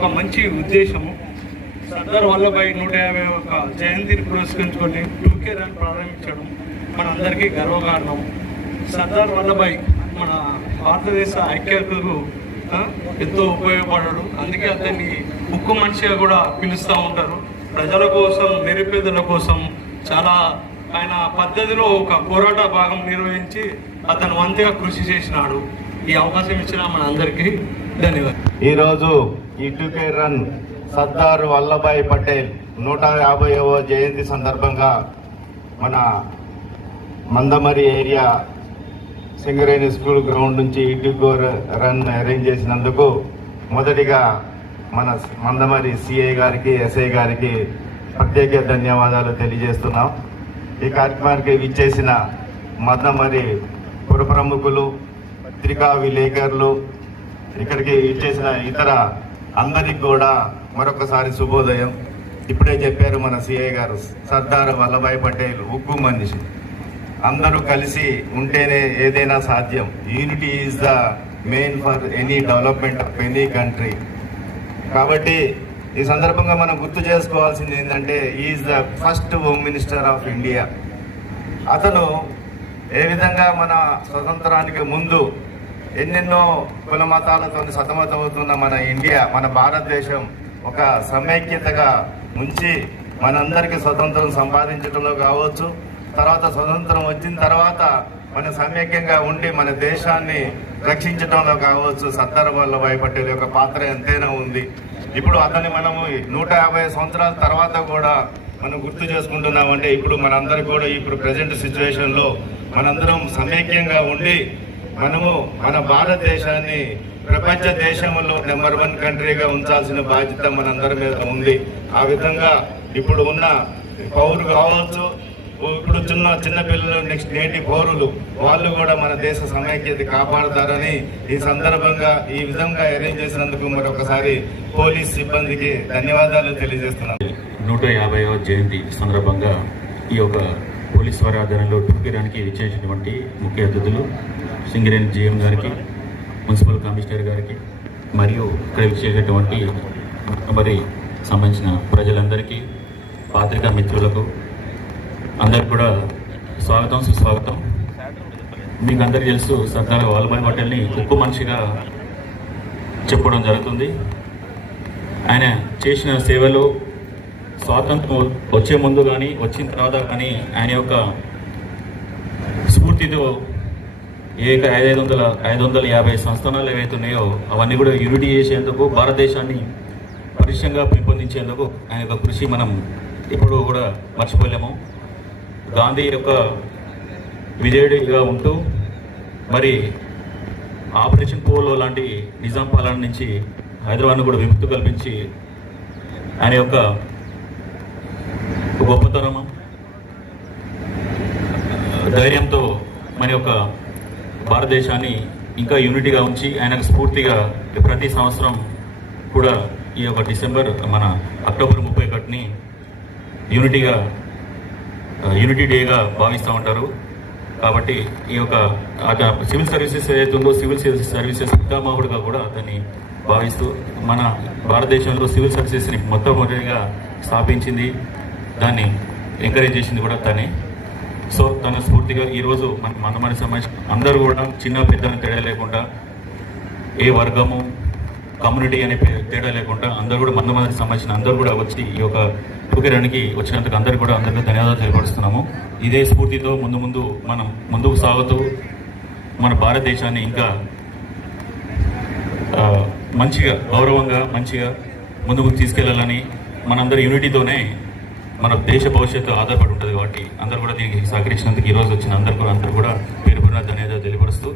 ఒక మంచి ఉద్దేశము. సర్దార్ వల్లభాయ్ 151 జయంతిని పురస్కరించుకొని 2K రన్ ప్రారంభించడం మనందరికీ గర్వకారణం. సర్దార్ వల్లభాయ్ మన భారతదేశ ఐక్యతకు ఎంతో ఉపయోగపడ్డాడు. అందుకే అతన్ని ఉక్కు మనిషిగా కూడా పిలుస్తూ ఉంటారు. ప్రజల కోసం, నిరుపేదల కోసం చాలా ఆయన పద్ధతిలో ఒక పోరాట భాగం నిర్వహించి అతను వంతుగా కృషి చేసినాడు. ఈ అవకాశం ఇచ్చిన మన అందరికీ ధన్యవాదాలు. ఈరోజు ఈ 2K రన్ సర్దార్ వల్లభాయ్ పటేల్ 150వ జయంతి సందర్భంగా మన Mandamarri area Singareni school ground నుంచి ఈ 2K రన్ అరేంజ్ చేసినందుకు మొదటిగా మన మందమరి సిఐ గారికి, ఎస్ఐ గారికి ప్రత్యేక ధన్యవాదాలు తెలియజేస్తున్నాం. ఈ కార్యక్రమానికి విచ్చేసిన మందమరి పుర ప్రముఖులు, పత్రికా విలేకరులు, ఇక్కడికి ఇచ్చేసిన ఇతర అందరికి కూడా మరొకసారి శుభోదయం. ఇప్పుడే చెప్పారు మన సిఐ గారు, సర్దార్ వల్లభాయ్ పటేల్ ఉక్కు మనిషి. అందరూ కలిసి ఉంటేనే ఏదైనా సాధ్యం. Unity is the main for any development of any country. కాబట్టి ఈ సందర్భంగా మనం గుర్తు చేసుకోవాల్సింది ఏంటంటే, is the first home minister of India. అతను ఏ విధంగా మన స్వతంత్రానికి ముందు ఎన్నెన్నో కుల మతాలతో సతమతమవుతున్న మన ఇండియా, మన భారతదేశం ఒక సమైక్యతగా ఉంచి మనందరికీ స్వతంత్రం సంపాదించడంలో కావచ్చు, తర్వాత స్వతంత్రం వచ్చిన తర్వాత మన సమైక్యంగా ఉండి మన దేశాన్ని రక్షించడంలో కావచ్చు, సర్దార్ వల్లభాయ్ పటేల్ యొక్క పాత్ర ఎంతైనా ఉంది. ఇప్పుడు అతన్ని మనము 150 సంవత్సరాల తర్వాత కూడా మనం గుర్తు చేసుకుంటున్నామంటే, ఇప్పుడు మనందరికీ కూడా ఇప్పుడు ప్రజెంట్ సిచ్యువేషన్లో మనందరం సమైక్యంగా ఉండి మనము మన భారతదేశాన్ని ప్రపంచ దేశంలో నెంబర్ 1 కంట్రీగా ఉంచాల్సిన బాధ్యత మనందరి మీద ఉంది. ఆ విధంగా ఇప్పుడు ఉన్న పౌరులు కావచ్చు, ఇప్పుడు చిన్న పిల్లలు, నెక్స్ట్ నేటి పౌరులు, వాళ్ళు కూడా మన దేశ సమైక్యత కాపాడుతారని ఈ సందర్భంగా ఈ విధంగా అరేంజ్ చేసినందుకు మరొకసారి పోలీస్ సిబ్బందికి ధన్యవాదాలు తెలియజేస్తున్నాను. 150వ జయంతి సందర్భంగా ఈ యొక్క పోలీస్ వారి ఆధ్వర్యంలో 2K రన్కి ఇచ్చేసినటువంటి ముఖ్య అతిథులు సింగరేణి జీఎం గారికి, మున్సిపల్ కమిషనర్ గారికి, మరియు ఇక్కడ ఇచ్చేటటువంటి మరి సంబంధించిన ప్రజలందరికీ, పాత్రికా మిత్రులకు అందరికి కూడా స్వాగతం, సుస్వాగతం. మీకు అందరికీ తెలుసు, సర్దార్ వల్లభాయ్ పటేల్ని ఉక్కు మనిషిగా చెప్పడం జరుగుతుంది. ఆయన చేసిన సేవలు స్వాతంత్రం వచ్చే ముందు కానీ వచ్చిన తర్వాత కానీ ఆయన యొక్క స్ఫూర్తితో 550 సంస్థానాలు ఏవైతే ఉన్నాయో అవన్నీ కూడా యూనిటీ చేసేందుకు, భారతదేశాన్ని పరిశ్యంగా పెంపొందించేందుకు ఆయన యొక్క కృషి మనం ఇప్పుడు కూడా మర్చిపోలేము. గాంధీ యొక్క విజయుడిగా ఉంటూ మరి ఆపరేషన్ పోలో లాంటి నిజాం పాలన నుంచి హైదరాబాద్ను కూడా విముక్తి కల్పించి ఆయన యొక్క గొప్పతనం, ధైర్యంతో మన యొక్క భారతదేశాన్ని ఇంకా యూనిటీగా ఉంచి ఆయనకు స్ఫూర్తిగా ప్రతి సంవత్సరం కూడా ఈ యొక్క అక్టోబర్ 31ని యూనిటీ డేగా భావిస్తూ ఉంటారు. కాబట్టి ఈ యొక్క సివిల్ సర్వీసెస్ ఏదైతే ఉందో సివిల్ సర్వీసెస్ పితామహుడుగా కూడా దాన్ని భావిస్తూ మన భారతదేశంలో సివిల్ సర్వీసెస్ని మొట్టమొదటిగా స్థాపించింది, దాన్ని ఎంకరేజ్ చేసింది కూడా తనే. సో తన స్ఫూర్తిగా ఈరోజు మన మందమరి సమాజం అందరూ కూడా చిన్న పెద్దను తేడా లేకుండా, ఏ వర్గము కమ్యూనిటీ అనే తేడా లేకుండా అందరూ కూడా మందమరి సమాజం అందరూ కూడా వచ్చి ఈ యొక్క 2K రన్కి వచ్చినందుకు అందరికీ ధన్యవాదాలు తెలియపరుస్తున్నాము. ఇదే స్ఫూర్తితో మనం ముందుకు సాగుతూ మన భారతదేశాన్ని ఇంకా మంచిగా, గౌరవంగా, మంచిగా ముందుకు తీసుకెళ్లాలని, మనందరి యూనిటీతోనే మన దేశ భవిష్యత్తు ఆధారపడి ఉంటుంది. కాబట్టి అందరూ కూడా దీనికి సహకరించినందుకు ఈరోజు వచ్చిన అందరూ కూడా పేరు ధన్యవాదాలు తెలియపరుస్తూ